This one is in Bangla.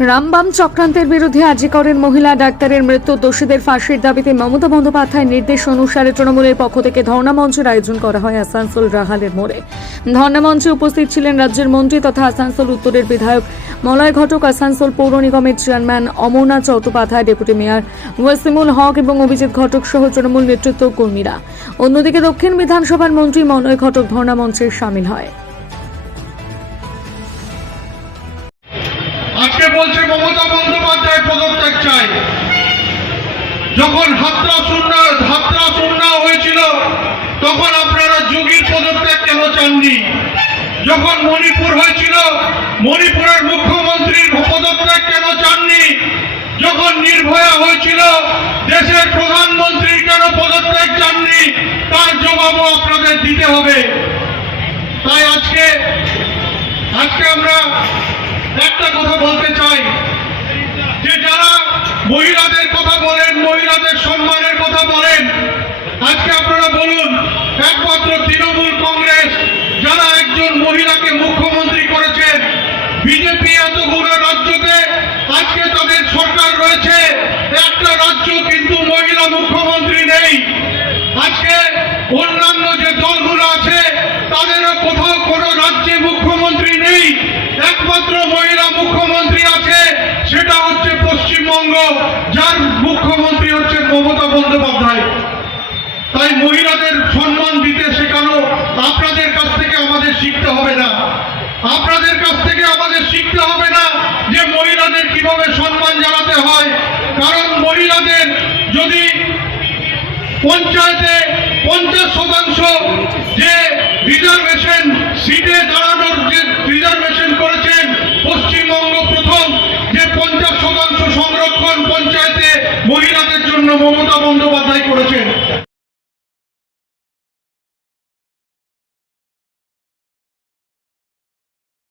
রামবাম চক্রান্তের বিরুদ্ধে আজি করেন মহিলা ডাক্তারের মৃত্যু দোষীদের ফাঁসির দাবিতে মমতা বন্দ্যোপাধ্যায়ের নির্দেশ অনুসারে তৃণমূলের পক্ষ থেকে ধর্ণা মঞ্চের আয়োজন করা হয় আসানসোল রাহালের মোড়ে। ধর্ণা মঞ্চে উপস্থিত ছিলেন রাজ্যের মন্ত্রী তথা আসানসোল উত্তরের বিধায়ক মলয় ঘটক, আসানসোল পৌর নিগমের chairman Amarnath Chattopadhyay, deputy mayor Wasimul Haque এবং অভিজিৎ ঘটক সহ তৃণমূল নেতৃত্ব কর্মীরা। অন্যদিকে দক্ষিণ বিধানসভার মন্ত্রী মলয় ঘটক ধর্ণা মঞ্চে সামিল হয়। আজকে বলছে মমতা বন্দ্যোপাধ্যায় পদত্যাগ চাই। যখন হাতরা শূন্য হয়েছিল তখন আপনারা যোগীর পদত্যাগ কেন চাননি? যখন মণিপুর হয়েছিল মণিপুরের মুখ্যমন্ত্রীর পদত্যাগ কেন চাননি? যখন নির্ভয়া হয়েছিল দেশের প্রধানমন্ত্রীর কেন পদত্যাগ চাননি? তার জবাবও আপনাদের দিতে হবে। তাই আজকে আমরা একটা কথা বলতে চাই যে যারা মহিলাদের কথা বলেন, মহিলাদের সম্মানের কথা বলেন, আজকে আপনারা বলুন একমাত্র তৃণমূল কংগ্রেস যারা একজন মহিলাকে মুখ্যমন্ত্রী করেছেন, বিজেপি এতগুলো রাজ্যতে আজকে তাদের সরকার রয়েছে, একটা রাজ্য কিন্তু মহিলা মুখ্যমন্ত্রী নেই। আজকে অন্যান্য যে দলগুলো আছে তাদেরও কোথাও কোনো রাজ্যে মুখ্যমন্ত্রী নেই, একমাত্র মহিলা মুখ্যমন্ত্রী আছে, সেটা হচ্ছে পশ্চিমবঙ্গ, যার মুখ্যমন্ত্রী হচ্ছে মমতা বন্দ্যোপাধ্যায়। তাই মহিলাদের সম্মান দিতে শেখানো আপনাদের কাছ থেকে আমাদের শিখতে হবে না, আপনাদের কাছ থেকে আমাদের শিখতে হবে না যে মহিলাদের কিভাবে সম্মান জানাতে হয়। কারণ মহিলাদের যদি পঞ্চায়েতে 50% যে রিজার্ভেশন সিটে দাঁড়ানোর যে রিজার্ভেশন করেছেন, পশ্চিমবঙ্গ প্রথম যে 50% সংরক্ষণ পঞ্চায়েতে মহিলাদের জন্য মমতা বন্দ্যোপাধ্যায় করেছেন।